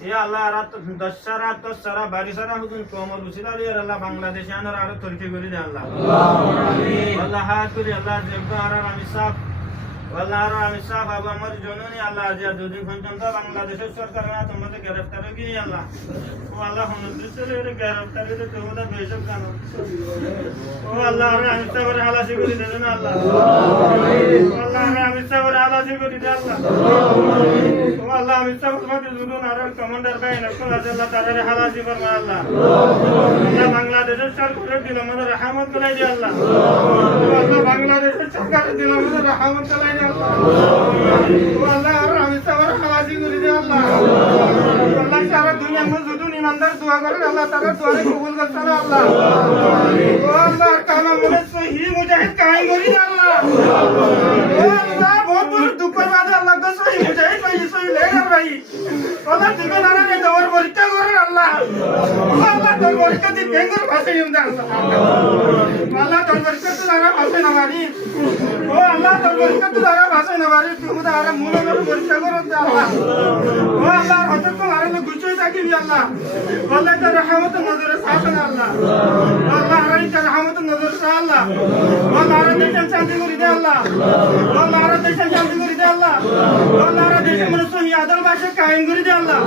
ইয়া আল্লাহ আর দশসারা তসারা বারিসারা হুজুন কমর উসিলা লিয়া আল্লাহ বাংলাদেশ আনার আর তরকি করে দে আল্লাহ আমিন আল্লাহ হাত করে আল্লাহ জেবা আর আমি সাফ আল্লাহ আর আমি সাফ আবু আমার জননী আল্লাহ আজ দুদিন পর্যন্ত বাংলাদেশের সরকার না তোমাদের গ্রেফতার হয়ে আল্লাহ ও আল্লাহ হুজুর গ্রেফতার হয়ে তো ওটা বেশক জানো ও আল্লাহ আর আমি সাবর হালাসি করে দেন আল্লাহ আমিন আল্লাহ আর আমি সাবর হালাসি করে দে আল্লাহ আমিন ও আল্লাহ আমি সাবর মাঝে জুলুন আর কমান্ডার ভাই না কোন আল্লাহ তাআলা হালাসি ফরমা আল্লাহ আল্লাহ বাংলাদেশের সরকারের দিল আমাদের রহমত করে দে আল্লাহ আল্লাহ বাংলাদেশের সরকারের দিল আমাদের রহমত করে দে আল্লাহ আল্লাহ আর আমি সাবর হালাসি করে দে আল্লাহ আল্লাহ সারা দুনিয়া মজুদুন ইমানদার দোয়া করে আল্লাহ তাআলা দোয়া কবুল করতে আল্লাহ ও আল্লাহ কানা মনে সহি মুজাহিদ কাই করি আল্লাহ ও আল্লাহ বহুত বড় দুঃখের মাঝে আল্লাহ তো সহি মুজাহিদ ভাই সহি লেগার ভাই আল্লাহ তুমি না রে দওয়ার পরীক্ষা করে আল্লাহ আল্লাহ তোর পরীক্ষা দি বেঙ্গর ভাষা ইমদা আল্লাহ তোর পরীক্ষা তো লাগা ভাষা না মারি ও আল্লাহ তোর পরীক্ষা তো লাগা ভাষা না মারি তুমি তো আর মনে করে পরীক্ষা করো আল্লাহ ও আল্লাহ হযরত কো আরে গুছই থাকি আল্লাহ আল্লাহ তোর রহমত নজরে শাসন আল্লাহ আল্লাহ আরে তোর রহমত নজরে আল্লাহ আল্লাহ আরে দেশের শান্তি করে দে আল্লাহ আল্লাহ আরে দেশের শান্তি করে দে আল্লাহ আল্লাহ আরে দেশের মানুষ সহি আদল ভাষা কায়েম করে দে আল্লাহ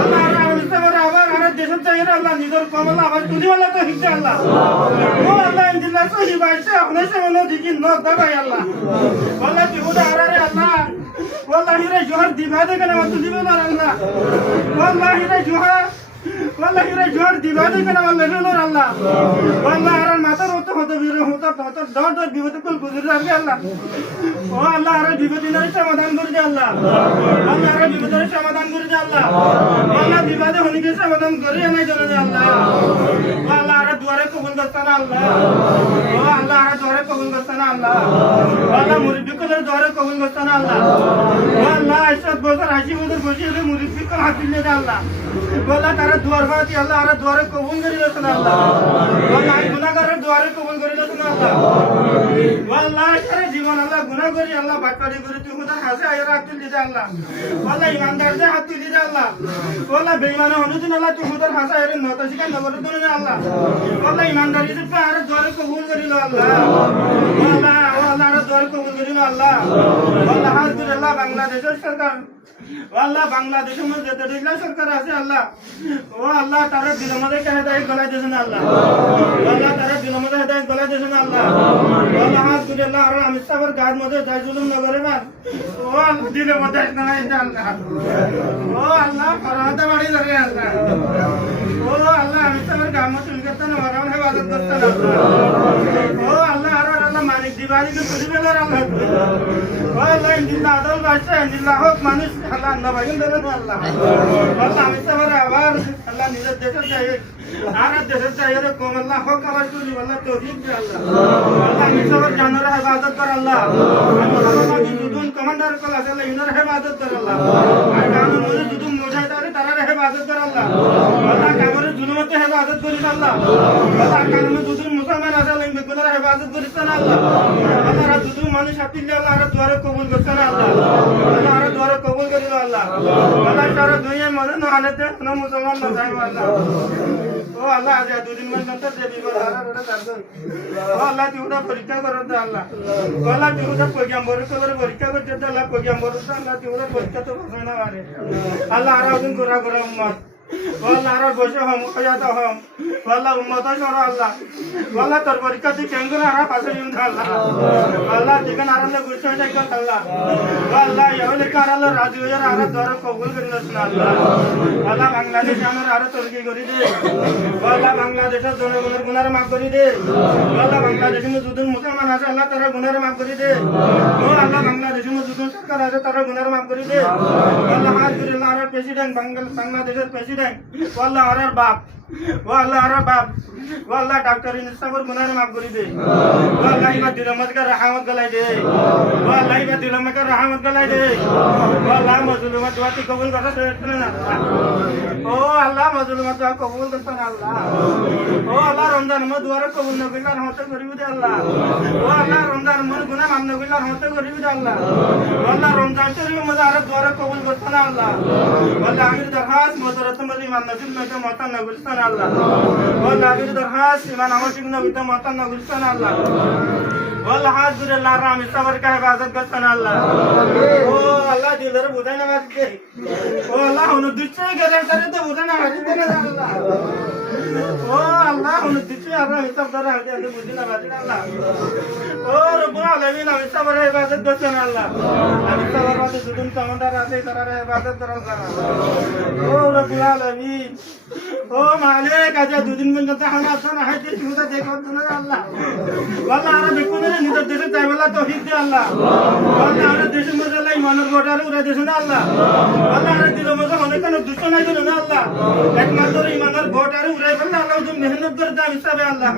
আল্লাহ আরে আমসবার আবার আরে দেশের চাইরে আল্লাহ নিজের কমল আবার তুলি वाला তো হিসা আল্লাহ ও আল্লাহ ইনশাআল্লাহ সহি ভাষা আপনি সামনে দিকে নক দাবাই আল্লাহ আল্লাহ তুই আরে আল্লাহ والله يرى جوهر دماغك انا ما تجيب ولا الله والله يرى جوهر والله يرى جوهر دماغك انا والله نور الله والله ارى ما تروت هذا بير هذا دور বিপদ কুল গুজর যাবে আল্লাহ ও আল্লাহ আর বিপদের সমাধান করে দে আল্লাহ আল্লাহ আর বিপদের সমাধান করে দে আল্লাহ আল্লাহ বিপদে হনিকে সমাধান করে না জানে আল্লাহ আল্লাহ আর দুয়ারে কবুল করতানা আল্লাহ ও আল্লাহ আর দুয়ারে কবুল করতানা আল্লাহ আল্লাহ মুরিদদের দুয়ারে কবুল করতানা আল্লাহ ও আল্লাহ 80 বছর 80 বছর বসে হলে মুরিদকে হাত দিলে দে আল্লাহ আল্লাহ তারা দুয়ার বাতি আল্লাহ আর দুয়ারে কবুল করে দিলেন আল্লাহ আল্লাহ গুনাহগারের দুয়ারে কবুল করে দিলেন আল্লাহ আল্লাহ সারা জীবন আল্লাহ গুনাহ করি আল্লাহ বাটপাড়ি করে তুই খোদা হাসে আয়রা হাত তুলি দে আল্লাহ আল্লাহ ইমানদারদের হাত তুলি দে আল্লাহ আল্লাহ বেঈমানে অনুদিন আল্লাহ তুই খোদার হাসে আয়রা নত শিকার নগর দনে আল্লাহ আল্লাহ ইমানদারিতে পারে দুয়ারে কবুল করিল আল্লাহ আল্লাহ আল্লাহ আর দুয়ারে কবুল করিল আল্লাহ আল্লাহ হাজুর আল্লাহ বাংলাদেশের সরকার আল্লাহ বাংলাদেশের মধ্যে যেটা সরকার আছে আল্লাহ ও আল্লাহ তারা দিলের মধ্যে হেদায়েত গলায় দিয়েছেন আল্লাহ আল্লাহ তারা দিলের মধ্যে হেদায়েত গলায় দিয়েছেন আল্লাহ আল্লাহ হাজুর আল্লাহ আর আমি সাবর গায়ের মধ্যে যাই জুলুম না করে মান ও আল্লাহ দিলের মধ্যে নাই আল্লাহ ও আল্লাহ ফরহাতে বাড়ি ধরে আল্লাহ ও আল্লাহ আমি সাবর গায়ের মধ্যে লিখতে না ওরা হেফাজত করতে না ও আল্লাহ আর আল্লাহ মালিক দিবানিকে তুলি বেলার আল্লাহ ও আল্লাহ ইনদিল্লাহ আদল বাদশা ইনদিল্লাহ হক মানুষ আল্লাহ নবাইন দেবেন আল্লাহ আল্লাহ আমি সাবর আবার আল্লাহ নিজের দেশের চাই আর দেশের চাই রে কম আল্লাহ হক আবার তুলি আল্লাহ তৌফিক দে আল্লাহ আল্লাহ আমি সাবর জানার হেফাজত কর আল্লাহ আমি জুদুন কমান্ডার কল আছে আল্লাহ ইনার হেফাজত কর আল্লাহ আর কানুন মনে জুদুন মুজাহিদ আছে তারা হেফাজত কর আল্লাহ আল্লাহ কামরে জুলুমতে হেফাজত করিস আল্লাহ আল্লাহ কানুন জুদুন মুসলমান আছে আল্লাহ বেগুনার হেফাজত করিস না আল্লাহ আল্লাহ আর জুদুন মানুষ আতিল আল্লাহ আর দুয়ারে কবুল করছ না আল্লাহ আল্লাহ আর দুয়ারে কবুল করিল আল্লাহ আল্লাহ সারা দুনিয়া মনে না আনতে না মুসলমান না যায় আল্লাহ ও আল্লাহ আজ দুদিন মধ্যে যে বিপদ আর ওটা কাটবে ও আল্লাহ তুই ওটা পরীক্ষা করো দে আল্লাহ আল্লাহ তুই ওটা পয়গাম্বর করে পরীক্ষা করতে দে আল্লাহ পয়গাম্বর আল্লাহ তুই ওটা পরীক্ষা তো হবে না আরে আল্লাহ আর ওদিন গোরা গোরা উম্মত আল্লাহ আর বসে হম হয়াতা হম আল্লাহ উম্মত সর আল্লাহ আল্লাহ তোর পরীক্ষা তুই কেন করে আর পাশে ইউন আল্লাহ আল্লাহ দিগান আরালে গুছো যাই কর আল্লাহ আল্লাহ ইয়ালে কারালে রাজি হয়ে আর দর কবুল করে না আল্লাহ আল্লাহ বাংলাদেশ আমার আর তরকি করি দে আল্লাহ বাংলাদেশের জনগণের গুনাহ মাফ করে দে আল্লাহ বাংলাদেশের যুদ্ধ মুসলমান আছে আল্লাহ তারা গুনাহ মাফ করে দে ও আল্লাহ বাংলাদেশের যুদ্ধ সরকার আছে তারা গুনাহ মাফ করে দে আল্লাহ আলহামদুলিল্লাহ আর প্রেসিডেন্ট বাংলাদেশের প্রেসিডেন্ট আল্লাহ আর বাপ ও আল্লাহ আর বাপ ও আল্লাহ ডাক্তার ইনসাফর গুনাহ মাফ করে দে ও আল্লাহ ইবা দিলমত কা রহমত গলাই দে ও আল্লাহ ইবা দিলমত কা রহমত গলাই দে ও আল্লাহ মজলুমত দোয়া কবুল করতে না ও আল্লাহ মজলুমত দোয়া কবুল করতে না আল্লাহ ও আল্লাহ রমজান মে দোয়া কবুল না কইলা রহমত করিব দে আল্লাহ ও আল্লাহ রমজান মে গুনাহ মাফ না কইলা রহমত করিব দে আল্লাহ ও আল্লাহ রমজান শরীফ মে আর দোয়া কবুল করতে না আল্লাহ ও আল্লাহ আমির দরখাস মদরত মলি মান নজিল মে মতান না করতে না আল্লাহ ও আল্লাহ আমির দরখাস ইমান আমাটিক না বিতা মতান না করতে না আল্লাহ ও আল্লাহ হাত জুড়ে আল্লাহ রামি সবার কা হিফাজত করতে না আল্লাহ ও আল্লাহ দিলরে বুঝাই না মারতে ও আল্লাহ হুন দুচ্ছে গরে করে তো বুঝাই না মারতে না আল্লাহ ও আল্লাহ হুন দুচ্ছে আর হিসাব দ্বারা হাতে হাতে বুঝিনা মারতে আল্লাহ ও রব্বুল আলামিন আমি সবার হিফাজত করতে না আল্লাহ আমি সবার বাতে দুদিন সমন্দার আছে তারা হিফাজত করার জানা ও রব্বুল আলামিন ও মালিক আজ দুদিন পর্যন্ত আমরা আসনা হাতে সুদা দেখো না আল্লাহ আল্লাহ আর দেখুন নিজের দেশে যাইবেলা তৌফিক দে আল্লাহ আল্লাহ আর দেশের মধ্যে লাই মানর গোটারে উড়া দেশ না আল্লাহ আল্লাহ আর দিলের মধ্যে অনেক কোন দুষ্ট নাই দিল না আল্লাহ একমাত্র ইমানের গোটারে উড়াই ফেললে আল্লাহ মেহনত করে দাম হিসাবে আল্লাহ